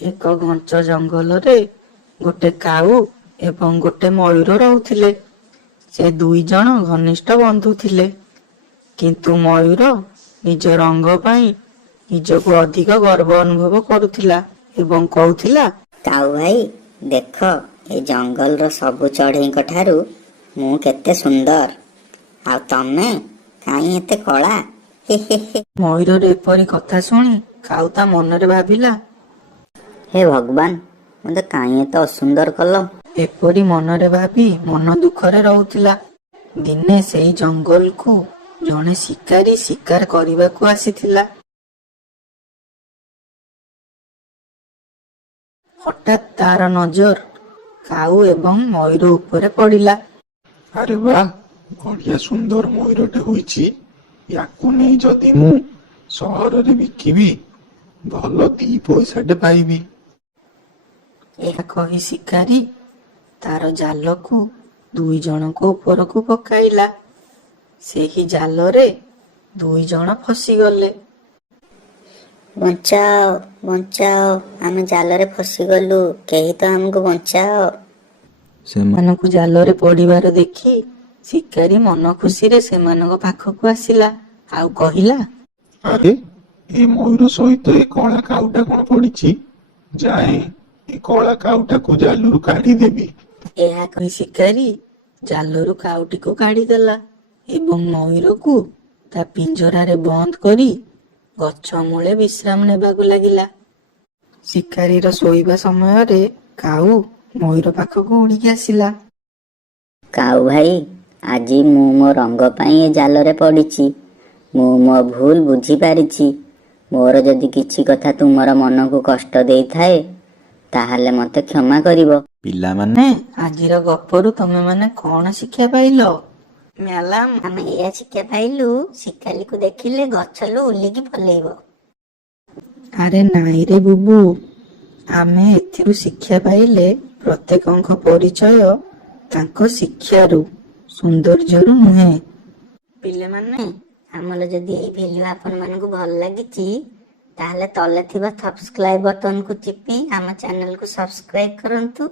ଏକ ଘଞ୍ଚ ଜଙ୍ଗଲରେ ଗୋଟେ କାଉ ଏବଂ ଗୋଟେ ମୟୂର ରହୁଥିଲେ। ସେ ଦୁଇ ଜଣ ଘନିଷ୍ଠ ବନ୍ଧୁ ଥିଲେ। କିନ୍ତୁ ମୟୂର ନିଜ ରଙ୍ଗ ପାଇଁ ନିଜକୁ ଅଧିକ ଗର୍ବ ଅନୁଭବ କରୁଥିଲା ଏବଂ କହୁଥିଲା, କାଉ ଭାଇ, ଦେଖ, ଏ ଜଙ୍ଗଲର ସବୁ ଚଢ଼େଇଙ୍କ ଠାରୁ ମୁଁ କେତେ ସୁନ୍ଦର, ଆଉ ତମେ କାହିଁ ଏତେ କଳା। ହେ ହେ ହେ। ମୟୂରର ଏପରି କଥା ଶୁଣି କାଉ ତା ମନରେ ଭାବିଲା, ହେ ଭଗବାନ, ମୋତେ କାହିଁ ଏତେ ଅସୁନ୍ଦର କଲ। ଏପରି ମନରେ ଭାବି ମନ ଦୁଃଖରେ ରହୁଥିଲା। ଦିନେ ସେଇ ଜଙ୍ଗଲକୁ ଜଣେ ଶିକାରୀ ଶିକାର କରିବାକୁ ଆସିଥିଲା। ହଠାତ୍ ତାର ନଜର କାଉ ଏବଂ ମୟୂର ଉପରେ ପଡ଼ିଲା। ଆରେ ବା, ବଢିଆ ସୁନ୍ଦର ମୟୂରଟେ ହୋଇଛି। ୟାକୁ ନେଇ ଯଦି ମୁଁ ସହରରେ ବିକିବି, ଭଲ 2 ପଇସାଟେ ପାଇବି। ଏହା କହି ଶିକାରୀ ତାର ଜାଲକୁ ଦୁଇ ଜଣଙ୍କ ଉପରକୁ ପକାଇଲା। ସେହି ଜାଲରେ ଦୁଇ ଜଣ ଫସିଗଲେ। ବଞ୍ଚାଅ, ବଞ୍ଚାଅ, ଆମେ ଜାଲରେ ଫସିଗଲୁ, କେହି ତ ଆମକୁ ବଞ୍ଚାଅ। ସେମାନଙ୍କୁ ଜାଲରେ ପଡ଼ିବାର ଦେଖି ଶିକାରୀ ମନ ଖୁସିରେ ସେମାନଙ୍କ ପାଖକୁ ଆସିଲା ଆଉ କହିଲା, ଆରେ, ଏ ମୟୂର ସହିତ ଏ କଳା କାଉଟା କଣ ପଡିଛି? ଯାଏ, ଏ କଳା କାଉଟାକୁ ଜାଲରୁ କାଢିଦେବି। ଏହା କହି ଶିକାରୀ ଜାଲରୁ କାଉଟିକୁ କାଢିଦେଲା ଏବଂ ମୟୂରକୁ ତା ପିଞ୍ଜରାରେ ବନ୍ଦ କରି ଗଛ ମୂଳେ ବିଶ୍ରାମ ନେବାକୁ ଲାଗିଲା। ଶିକାରୀର ଶୋଇବା ସମୟରେ କାଉ ମୟୂର ପାଖକୁ ଉଡ଼ିକି ଆସିଲା। କାଉ ଭାଇ, ଆଜି ମୁଁ ମୋ ରଙ୍ଗ ପାଇଁ ଏ ଜାଲରେ ପଡ଼ିଛି। ମୁଁ ମୋ ଭୁଲ ବୁଝିପାରିଛି। ମୋର ଯଦି କିଛି କଥା ତୁମର ମନକୁ କଷ୍ଟ ଦେଇଥାଏ, ତାହେଲେ ମୋତେ କ୍ଷମା କରିବ। ପିଲାମାନେ, ଆଜିର ଗପରୁ ତମେମାନେ କଣ ଶିକ୍ଷା ପାଇଲ? ମ୍ୟାଡାମ, ଆମେ ଏହା ଶିକ୍ଷା ପାଇଲୁ, ଶିକାରୀକୁ ଦେଖିଲେ ଗଛରୁ ଓହ୍ଲିକି ପଳେଇବ। ଆରେ ନାଇଁରେ ବୁବୁ, ଆମେ ଏଥିରୁ ଶିକ୍ଷା ପାଇଲେ ପ୍ରତ୍ୟେକଙ୍କ ପରିଚୟ ତାଙ୍କ ଶିକ୍ଷାରୁ, ସୌନ୍ଦର୍ଯ୍ୟରୁ ନୁହେଁ। ପିଲାମାନେ, ଆମର ଯଦି ଏଇ ଭିଡ଼ିଓ ଆପଣମାନଙ୍କୁ ଭଲ ଲାଗିଛି, ତାହେଲେ ତଳେ ଥିବା ସବସ୍କ୍ରାଇବ୍ ବଟନକୁ ଚିପି ଆମ ଚ୍ୟାନେଲକୁ ସବସ୍କ୍ରାଇବ୍ କରନ୍ତୁ।